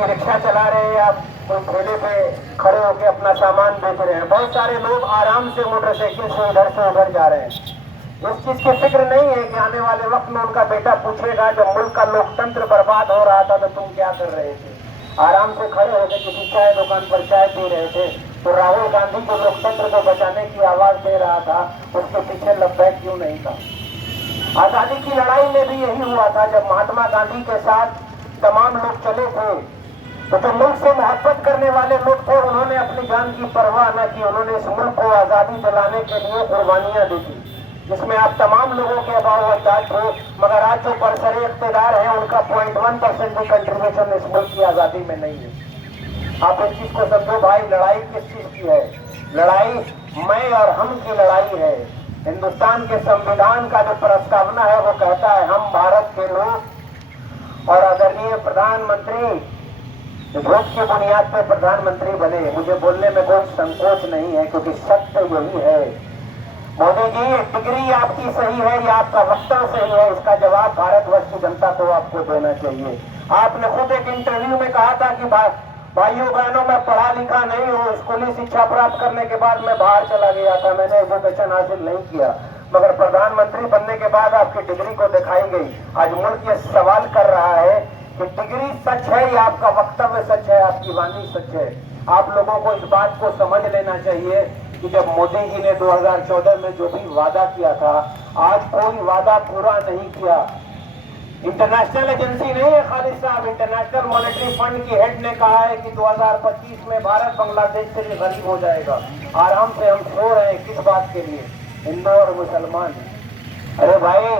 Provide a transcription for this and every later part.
कोई रिक्शा चला रहे हैं या कोई ठेले पे खड़े होकर अपना सामान बेच रहे हैं। बहुत सारे लोग आराम से मोटरसाइकिल से इधर से उधर जा रहे हैं। इस चीज की फिक्र नहीं है कि आने वाले वक्त में उनका बेटा पूछेगा जब मुल्क का लोकतंत्र बर्बाद हो रहा था तो तुम क्या कर रहे थे। आराम से खड़े होकर किसी चाय दुकान पर चाय पी रहे थे तो राहुल गांधी जो लोकतंत्र को बचाने की आवाज दे रहा था उसके पीछे लब्बैक क्यों नहीं था। आजादी की लड़ाई में भी यही हुआ था। जब महात्मा गांधी के साथ तमाम लोग चले थे तो जो मुल्क से मोहब्बत करने वाले लोग थे उन्होंने अपनी जान की परवाह न की। उन्होंने इस मुल्क को आजादी दिलाने के लिए कुर्बानियां दी थी, जिसमें आप तमाम लोगों के अभाव थे। मगर आज जो बरसरे इख्तिदार है उनका 0.1% भी कंट्रीब्यूशन इस मुल्क की आजादी में नहीं है। आप इस चीज को समझो भाई, लड़ाई किस चीज की है? लड़ाई मैं और हम की लड़ाई है। हिंदुस्तान के संविधान का जो प्रस्तावना है वो कहता है हम भारत के लोग और आदरणीय प्रधानमंत्री वोट की बुनियाद पर प्रधानमंत्री बने। मुझे बोलने में कोई संकोच नहीं है क्योंकि सत्य यही है। मोदी जी, डिग्री आपकी सही है या आपका वक्तव्य सही है, इसका जवाब भारतवर्ष की जनता को आपको देना चाहिए। आपने खुद एक इंटरव्यू में कहा था कि भाइयों बहनों, मैं पढ़ा लिखा नहीं हूँ, स्कूली शिक्षा प्राप्त करने के बाद मैं बाहर चला गया था, मैंने एजुकेशन हासिल नहीं किया। मगर प्रधानमंत्री बनने के बाद आपकी डिग्री को दिखाई गई। आज मुल्क ये सवाल कर रहा है कि डिग्री सच है या आपका वक्तव्य सच है, आपकी वाणी सच है। आप लोगों को इस बात को समझ लेना चाहिए कि जब मोदी जी ने 2014 में जो भी वादा किया था, आज कोई वादा पूरा नहीं किया। इंटरनेशनल एजेंसी नहीं है खालिद साहब, इंटरनेशनल मॉनेटरी फंड की हेड ने कहा है कि 2025 में भारत बांग्लादेश से भी गरीब हो जाएगा। आराम से हम सो रहे हैं, किस बात के लिए? हिंदू और मुसलमान। अरे भाई,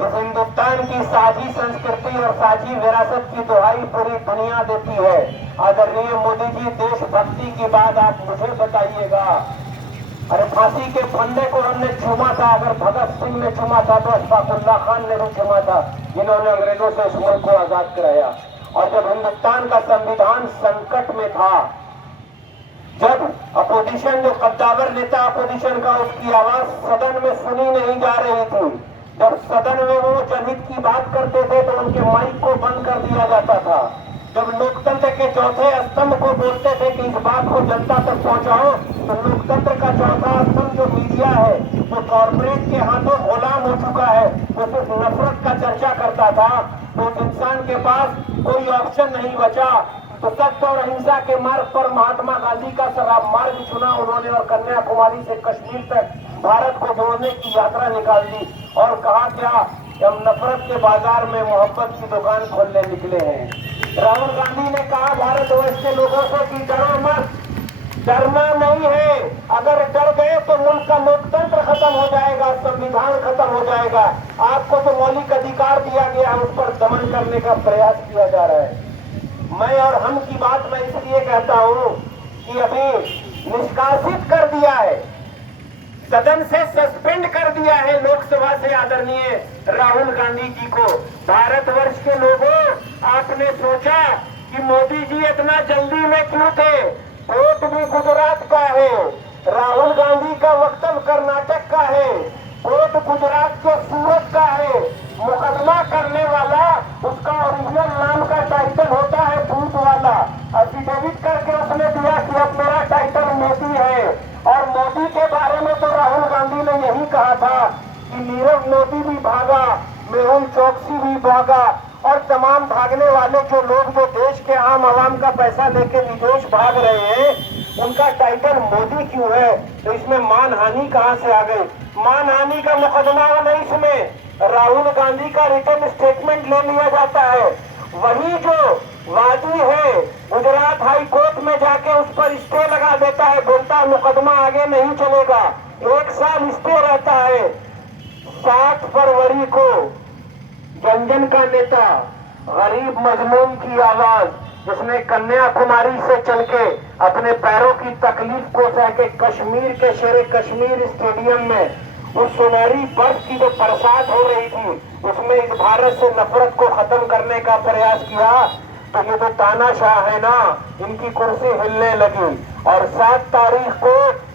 इस हिंदुस्तान की साझी संस्कृति और साझी विरासत की दुहाई पूरी दुनिया देती है। आदरणीय मोदी जी, देशभक्ति की बात आप मुझे बताइएगा। अरे फांसी के फंदे को हमने चूमा था, अगर भगत सिंह ने चूमा था तो अशफाकुल्लाह खान ने भी चूमा था, जिन्होंने अंग्रेजों से इस मुल्क को आजाद कराया। और जब हिंदुस्तान का संविधान संकट में था, जब अपोजिशन जो कद्दावर नेता अपोजिशन का, उसकी आवाज सदन में सुनी नहीं जा रही थी, जब सदन में वो जनहित की बात करते थे तो उनके माइक को बंद कर दिया जाता था। जब लोकतंत्र के चौथे स्तंभ को बोलते थे कि इस बात को जनता तक पहुंचाओ, तो लोकतंत्र का चौथा स्तंभ जो मीडिया है वो कॉर्पोरेट के हाथों गुलाम हो चुका है। वो सिर्फ नफरत का चर्चा करता था। तो उस इंसान के पास कोई ऑप्शन नहीं बचा तो सत्य और अहिंसा के मार्ग पर महात्मा गांधी का शराब मार्ग चुना उन्होंने और कन्याकुमारी से कश्मीर तक भारत को जोड़ने की यात्रा निकाल दी। और कहा क्या? हम नफरत के बाजार में मोहब्बत की दुकान खोलने निकले हैं। राहुल गांधी ने कहा भारतवर्ष के लोगों से कि डरो मत, डरना नहीं है। अगर डर गए तो मुल्क का लोकतंत्र खत्म हो जाएगा, संविधान खत्म हो जाएगा। आपको जो मौलिक अधिकार दिया गया है उस पर दमन करने का प्रयास किया जा रहा है। मैं और हम की बात मैं इसलिए कहता हूं कि अभी निष्कासित कर दिया है, सदन से सस्पेंड कर दिया है लोकसभा से आदरणीय राहुल गांधी जी को। भारतवर्ष के लोगों, आपने सोचा कि मोदी जी इतना जल्दी में क्यों थे? वोट भी गुजरात का है, राहुल गांधी का वक्तव्य कर्नाटक का है, वोट गुजरात के सूरत का है। मुकदमा करने वाला, उसका ओरिजिनल नाम का टाइटल होता है भूत वाला। एफिडेविट करके उसने दिया कि अब मेरा टाइटल मोदी है। और मोदी के बारे में तो राहुल गांधी ने यही कहा था कि नीरव मोदी भी भागा, मेहुल चौकसी भी भागा, और तमाम भागने वाले जो लोग जो देश के आम आवाम का पैसा लेके विदेश भाग रहे हैं, उनका टाइटल मोदी क्यों है? तो इसमें मानहानि कहां से आ गई? मानहानि का मुकदमा नहीं, इसमें राहुल गांधी का रिटर्न स्टेटमेंट ले लिया जाता है। वही जो वादी है गुजरात हाई कोर्ट में जाके उस पर स्टे लगा देता है, बोलता है मुकदमा आगे नहीं चलेगा, 1 साल स्टे रहता है। 7 फरवरी को जन का नेता, गरीब मजलूम की आवाज, जिसने कन्याकुमारी से चल के अपने पैरों की तकलीफ को सह के कश्मीर के शेरे कश्मीर स्टेडियम में उस सुनहरी बर्फ की जो बरसात हो रही थी उसमें इस भारत से नफरत को खत्म करने का प्रयास किया, तो ये जो तानाशाह है ना, इनकी कुर्सी हिलने लगी। और 7 तारीख को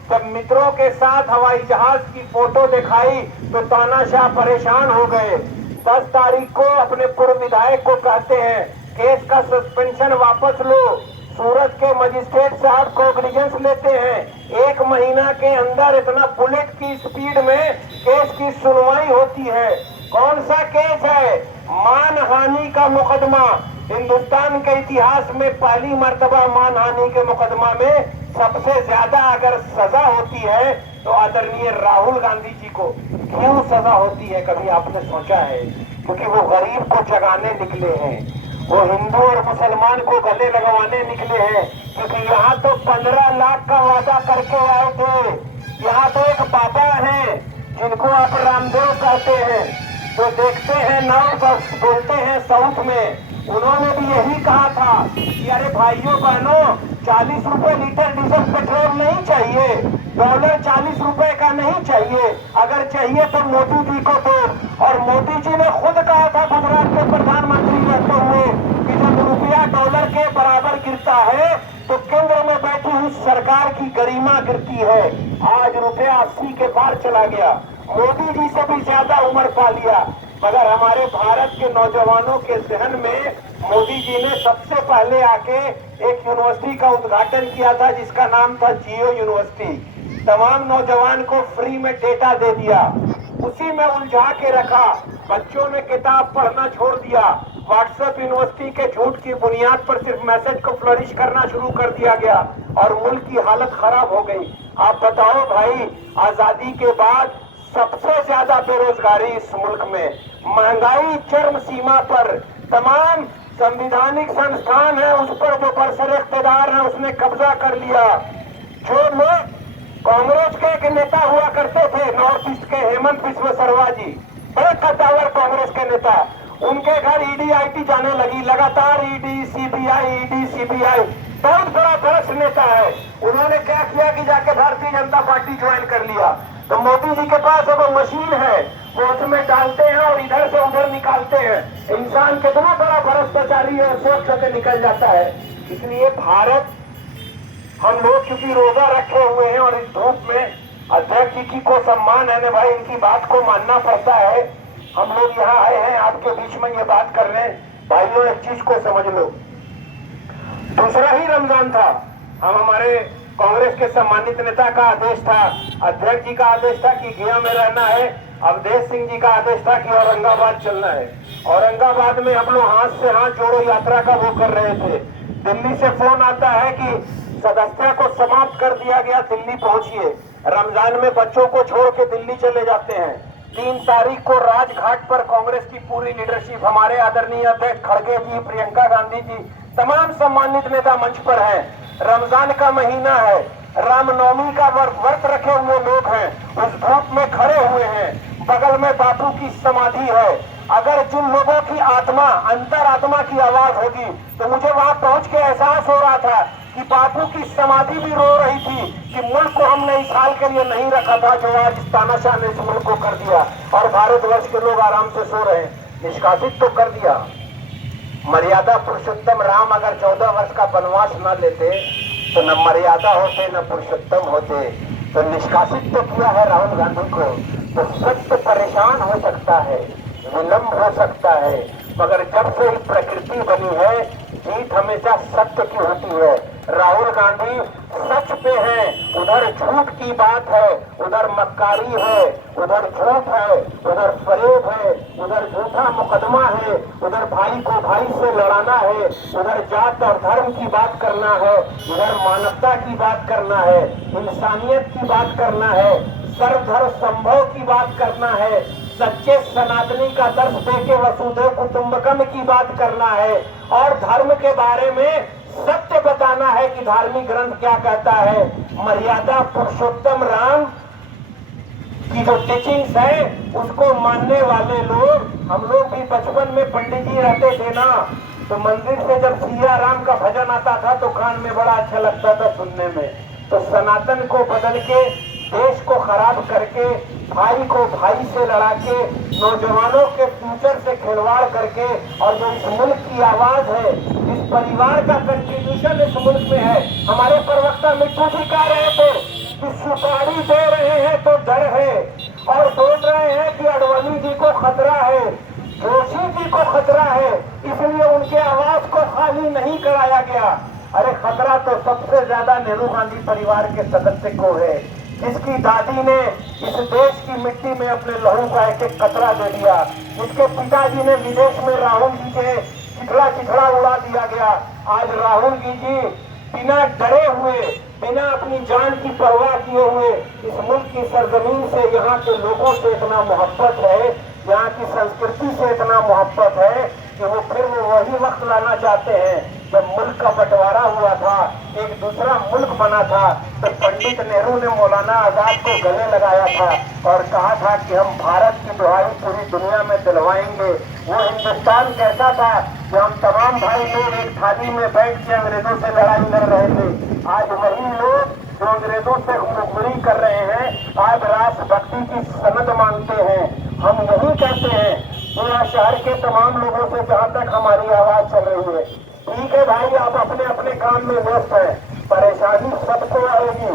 जब मित्रों के साथ हवाई जहाज की फोटो दिखाई तो तानाशाह परेशान हो गए। 10 तारीख को अपने पूर्व विधायक को कहते हैं केस का सस्पेंशन वापस लो। सूरत के मजिस्ट्रेट साहब कॉग्निजेंस लेते हैं। 1 महीना के अंदर इतना बुलेट की स्पीड में केस की सुनवाई होती है। कौन सा केस है? मानहानि का मुकदमा। हिंदुस्तान के इतिहास में पहली मर्तबा मानहानि के मुकदमा में सबसे ज्यादा अगर सजा होती है तो आदरणीय राहुल गांधी जी को क्यों सजा होती है, कभी आपने सोचा है? क्योंकि वो गरीब को जगाने निकले हैं, वो हिंदू और मुसलमान को गले लगवाने निकले हैं। क्योंकि यहाँ तो 15 लाख का वादा करके आए थे। यहाँ तो एक बाबा हैं जिनको आप रामदेव कहते हैं, तो देखते हैं नॉर्थ, बोलते हैं साउथ में। उन्होंने भी यही कहा था कि अरे भाइयों बहनों, 40 रुपए लीटर डीजल पेट्रोल नहीं चाहिए, डॉलर 40 रुपए का नहीं चाहिए, अगर चाहिए तो मोदी जी को दो। और मोदी जी ने खुद कहा था गुजरात के प्रधानमंत्री रहते हुए कि जब रुपया डॉलर के बराबर गिरता है तो केंद्र में बैठी हुई सरकार की गरिमा गिरती है। आज रुपया 80 के पार चला गया, मोदी जी से भी ज्यादा उम्र पा लिया। मगर हमारे भारत के नौजवानों के जहन में मोदी जी ने सबसे पहले आके एक यूनिवर्सिटी का उद्घाटन किया था जिसका नाम था जियो यूनिवर्सिटी। तमाम नौजवान को फ्री में डेटा दे दिया, उसी में उलझा के रखा। बच्चों ने किताब पढ़ना छोड़ दिया। व्हाट्सएप यूनिवर्सिटी के झूठ की बुनियाद पर सिर्फ मैसेज को फ्लरिश करना शुरू कर दिया गया और मुल्क की हालत खराब हो गई। आप बताओ भाई, आजादी के बाद सबसे ज्यादा बेरोजगारी इस मुल्क में, महंगाई चरम सीमा पर, तमाम संविधानिक संस्थान है उस पर जो बरसर इख्तियार है उसने कब्जा कर लिया। जो लोग कांग्रेस के एक नेता हुआ करते थे नॉर्थ ईस्ट के, हेमंत बिस्व शर्मा जी, बड़े कद्दावर कांग्रेस के नेता, उनके घर ईडी आईटी जाने लगी, लगातार ईडी सीबीआई। बहुत बड़ा भ्रष्ट नेता है। उन्होंने क्या किया कि जाके भारतीय जनता पार्टी ज्वाइन कर लिया। तो मोदी जी के पास अब मशीन है, वो उसमें डालते हैं और इधर से उधर निकालते हैं। इंसान कितना बड़ा भ्रष्टाचारी है, सोच के निकल जाता है। इसलिए भारत, हम लोग क्योंकि रोजा रखे हुए हैं और इस धूप में अध्यक्ष जी को सम्मान है ना भाई, इनकी बात को मानना पड़ता है। हम लोग यहाँ आए हैं आपके बीच में ये बात कर रहे हैं। भाइयों, एक चीज को समझ लो, दूसरा ही रमजान था, हम हमारे कांग्रेस के सम्मानित नेता का आदेश था, अध्यक्ष जी का आदेश था कि गया में रहना है, अवधेश सिंह जी का आदेश था कि औरंगाबाद चलना है। औरंगाबाद में हम लोग हाथ से हाथ जोड़ो यात्रा का वो कर रहे थे। दिल्ली से फोन आता है कि सदस्यता को समाप्त कर दिया गया, दिल्ली पहुंचिए। रमजान में बच्चों को छोड़ के दिल्ली चले जाते हैं। 3 तारीख को राजघाट पर कांग्रेस की पूरी लीडरशिप, हमारे आदरणीय अध्यक्ष खड़गे जी, प्रियंका गांधी जी, तमाम सम्मानित नेता मंच पर हैं। रमजान का महीना है, रामनवमी का व्रत रखे हुए लोग हैं, उस धूप में खड़े हुए हैं, बगल में बापू की समाधि है। अगर जिन लोगों की आत्मा, अंतरात्मा की आवाज होगी, तो मुझे वहां पहुंच के एहसास हो रहा था कि बापू की समाधि भी रो रही थी कि मुल्क को हमने इस हाल के लिए नहीं रखा था जो आज तानाशाह ने इस मुल्क को कर दिया और भारतवर्ष के लोग आराम से सो रहे हैं। निष्कासित तो कर दिया। मर्यादा पुरुषोत्तम राम अगर 14 वर्ष का वनवास न लेते तो न मर्यादा होते न पुरुषोत्तम होते। तो निष्कासित तो किया है राहुल गांधी को। तो सत्य परेशान हो सकता है, विलंब हो सकता है, मगर जब से ही प्रकृति बनी है जीत हमेशा सत्य की होती है। राहुल गांधी सच पे है, उधर झूठ की बात है, उधर मक्कारी है, उधर झूठ है, उधर फरेब है, उधर झूठा मुकदमा है, उधर भाई को भाई से लड़ाना है, उधर जात और धर्म की बात करना है, इधर मानवता की बात करना है, इंसानियत की बात करना है, सर्वधर्म संभव की बात करना है, सच्चे सनातनी का दर्श देके वसुधैव कुटुंबकम की बात करना है और धर्म के बारे में सत्य बताना है कि धार्मिक ग्रंथ क्या कहता है। मर्यादा पुरुषोत्तम राम की जो टीचिंग्स है उसको मानने वाले लोग, हम लोग भी बचपन में पंडित जी रहते थे ना, तो मंदिर से जब सिया राम का भजन आता था तो कान में बड़ा अच्छा लगता था सुनने में। तो सनातन को बदल के, देश को खराब करके, भाई को भाई से लड़ा के, नौजवानों के फ्यूचर से खिलवाड़ करके, और जो इस मुल्क की आवाज है, इस परिवार का कंट्रीब्यूशन इस मुल्क में है। हमारे प्रवक्ता मिट्टू जी कह रहे थे कि सुपारी दे रहे हैं तो डर है, और बोल रहे हैं कि अडवाणी जी को खतरा है, जोशी जी को खतरा है, इसलिए उन उनके आवाज को खाली नहीं कराया गया। अरे खतरा तो सबसे ज्यादा नेहरू गांधी परिवार के सदस्य को है, जिसकी दादी ने इस देश की मिट्टी में अपने लहू का एक एक कतरा दे दिया, जिसके पिताजी ने विदेश में राहुल जी के चिथड़ा चिथड़ा उड़ा दिया गया। आज राहुल जी बिना डरे हुए, बिना अपनी जान की परवाह किए हुए इस मुल्क की सरजमीन से, यहाँ के लोगों से इतना मोहब्बत है, यहाँ की संस्कृति से इतना मोहब्बत है कि वो फिर वही वक्त लाना चाहते हैं जब मुल्क का बंटवारा हुआ था, एक दूसरा मुल्क बना था, तो पंडित नेहरू ने मौलाना आजाद को गले लगाया था और कहा था कि हम भारत की दुहाई पूरी दुनिया में दिलवाएंगे। वो हिंदुस्तान कैसा था कि हम तमाम भाई लोग एक थाली में बैठ के अंग्रेजों से लड़ाई लड़ रहे थे। आज वही लोग जो अंग्रेजों से गुलामी कर रहे हैं, आज राष्ट्रभक्ति की सनद मांगते हैं। हम यही कहते हैं पूरा शहर के तमाम लोगों से, जहाँ तक हमारी आवाज चल रही है, ठीक है भाई, आप अपने अपने काम में व्यस्त हैं, परेशानी सबको आएगी।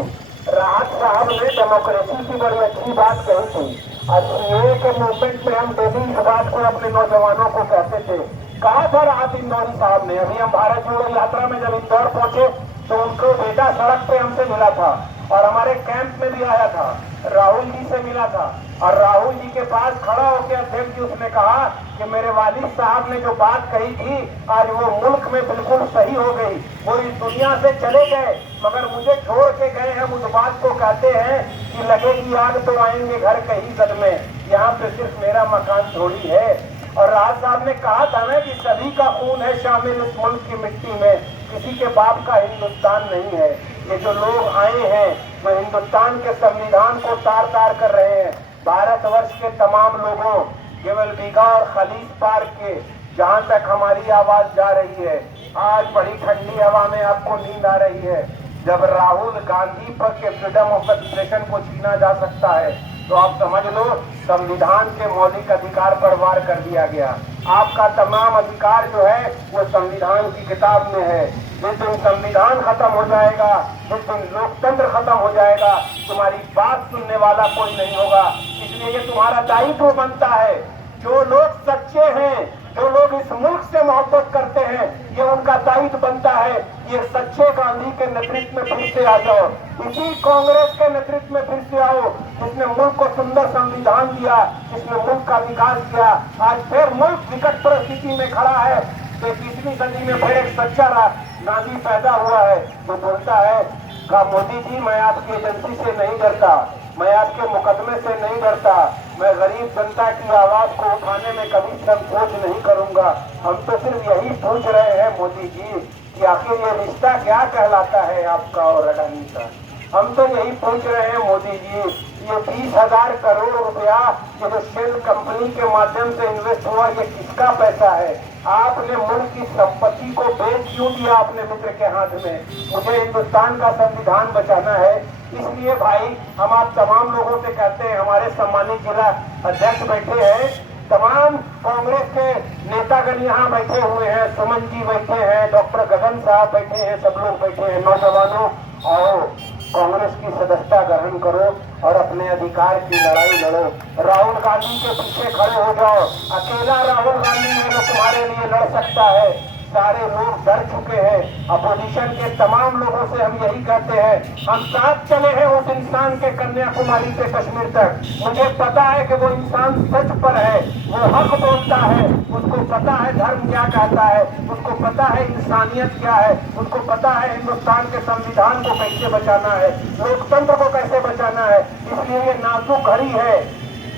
राहत साहब ने डेमोक्रेसी की बड़ी अच्छी बात कही थी। सीएए के मूवमेंट में हम डेली इस बात को अपने नौजवानों को कहते थे। कहा था राहत इंदौरी साहब ने, अभी हम भारत जोड़ो यात्रा में जब इंदौर पहुंचे तो उनको बेटा सड़क पे हमसे मिला था और हमारे कैंप में भी आया था, राहुल जी से मिला था और राहुल जी के पास खड़ा होकर अध्यक्ष जी उसने कहा कि मेरे वालिद साहब ने जो बात कही थी आज वो मुल्क में बिल्कुल सही हो गई। वो इस दुनिया से चले गए मगर मुझे छोड़ के गए। हम उस बात को कहते हैं कि लगेगी आग तो आएंगे घर कहीं सद में, यहाँ पे सिर्फ मेरा मकान थोड़ी है। और राज साहब ने कहा था ना कि सभी का खून है शामिल इस मुल्क की मिट्टी में, किसी के बाप का हिंदुस्तान नहीं है। ये जो लोग आए हैं वो हिंदुस्तान के संविधान को तार तार कर रहे हैं। भारतवर्ष के तमाम लोगों, केवल बीघा और खलीज पार के, जहाँ तक हमारी आवाज जा रही है, आज बड़ी ठंडी हवा में आपको नींद आ रही है। जब राहुल गांधी पर के फ्रीडम ऑफ एक्सप्रेशन को छीना जा सकता है तो आप समझ लो संविधान के मौलिक अधिकार पर वार कर दिया गया। आपका तमाम अधिकार जो है वो संविधान की किताब में है। जिस दिन संविधान खत्म हो जाएगा, जिस दिन लोकतंत्र खत्म हो जाएगा, तुम्हारी बात सुनने वाला कोई नहीं होगा। इसलिए ये तुम्हारा दायित्व बनता है। जो लोग सच्चे हैं, जो लोग इस मुल्क से मोहब्बत करते हैं, ये उनका दायित्व बनता है। ये सच्चे गांधी के नेतृत्व में फिर से आ जाओ, इसी कांग्रेस के नेतृत्व में फिर से आओ, जिसने मुल्क को सुंदर संविधान दिया, जिसने मुल्क का विकास किया। आज फिर मुल्क विकट परिस्थिति में खड़ा है। तो 21वीं सदी में फिर एक सच्चा गांधी पैदा हुआ है जो बोलता है का मोदी जी, मैं आपकी एजेंसी से नहीं डरता, मैं आपके मुकदमे से नहीं डरता, मैं गरीब जनता की आवाज को उठाने में कभी संकोच नहीं करूंगा। हम तो सिर्फ यही पूछ रहे हैं मोदी जी कि आखिर ये रिश्ता क्या कहलाता है आपका और अडानी का। हम तो यही पूछ रहे हैं मोदी जी, ये 20,000 करोड़ रुपया ये जो शेल कंपनी के माध्यम से इन्वेस्ट हुआ, ये किसका पैसा है? आपने मुल्क की संपत्ति को बेच क्यों दिया अपने मित्र के हाथ में? मुझे हिंदुस्तान का संविधान बचाना है। इसलिए भाई हम आप तमाम लोगों से कहते हैं, हमारे सम्मानित जिला अध्यक्ष बैठे हैं, तमाम कांग्रेस के नेतागण यहाँ बैठे हुए हैं, सुमन जी बैठे हैं, डॉक्टर गगन साहब बैठे हैं, सब लोग बैठे हैं। नौजवानों आओ, कांग्रेस की सदस्यता ग्रहण करो और अपने अधिकार की लड़ाई लड़ो। राहुल गांधी के पीछे खड़े हो जाओ। अकेला राहुल गांधी है जो तुम्हारे लिए लड़ सकता है। सारे लोग डर चुके हैं। अपोजिशन के तमाम लोगों से हम यही कहते हैं, हम साथ चले हैं उस इंसान के कन्याकुमारी से कश्मीर तक। मुझे पता है कि वो इंसान सच पर है, वो हक बोलता है, उसको पता है धर्म क्या कहता है, उसको पता है इंसानियत क्या है, उसको पता है हिंदुस्तान के संविधान को कैसे बचाना है, लोकतंत्र को कैसे बचाना है। इसलिए ये नाजुक घड़ी है।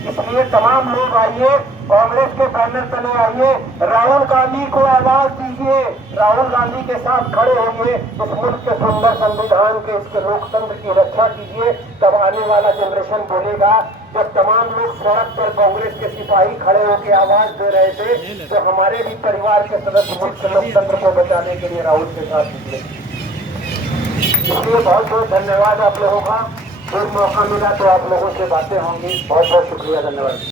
इसलिए तमाम लोग आइए, कांग्रेस के बैनर तले आइए, राहुल गांधी को आवाज दीजिए, राहुल गांधी के साथ खड़े होइए, इस मुल्क के सुंदर संविधान के, इसके लोकतंत्र की रक्षा कीजिए। तब आने वाला जनरेशन बोलेगा, जब तमाम लोग सड़क पर कांग्रेस के सिपाही खड़े होकर आवाज दे रहे थे तो हमारे भी परिवार के सदस्य मुल्क के लोकतंत्र को बचाने के लिए राहुल के साथ निकले। इसलिए बहुत बहुत धन्यवाद आप लोगों का। फिर मौका मिला तो आप लोगों से बातें होंगी। बहुत बहुत शुक्रिया, धन्यवाद।